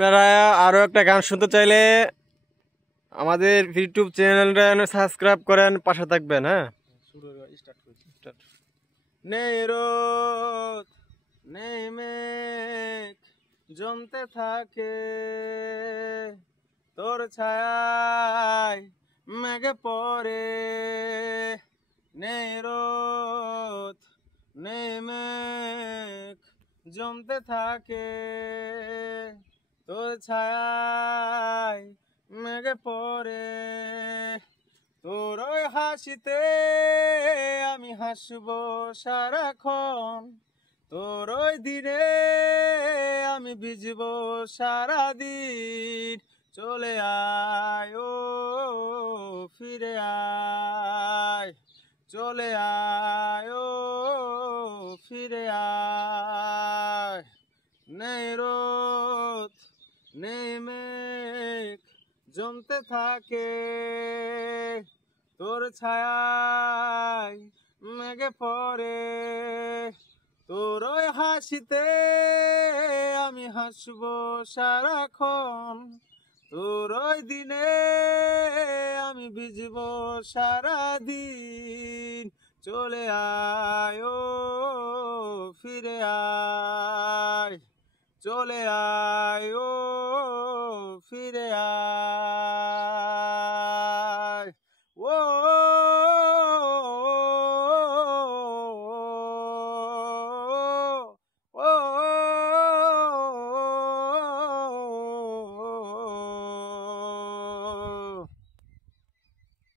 আপনারা আরো একটা গান শুনতে চাইলে আমাদের ইউটিউব চ্যানেলটা সাবস্ক্রাইব করেন, পাশে থাকবেন। হ্যাঁ, নেই রোদ নেই মেঘ জমতে থাকে, তোর ছায়ায় মেঘে পড়ে। নেই রোদ নেই মেঘ জমতে থাকে, তোর ছায়ায় মেঘে পড়ে। তোর ওই হাসিতে আমি হাসবো সারাক্ষণ, তোর ওই দিনে আমি ভিজবো সারাদিন। চলে আয় ও ফিরে আয়, চলে আয় ও ফিরে আয়। নেই রোদ নেই মেঘ জমতে থাকে, তোর ছায়ায় মেঘে পড়ে। তোর ওই হাসিতে আমি হাসবো সারাক্ষণ, তোর ওই দিনে আমি ভিজবো সারাদিন। চলে আয় ও ফিরে আয়, চলে আয় ও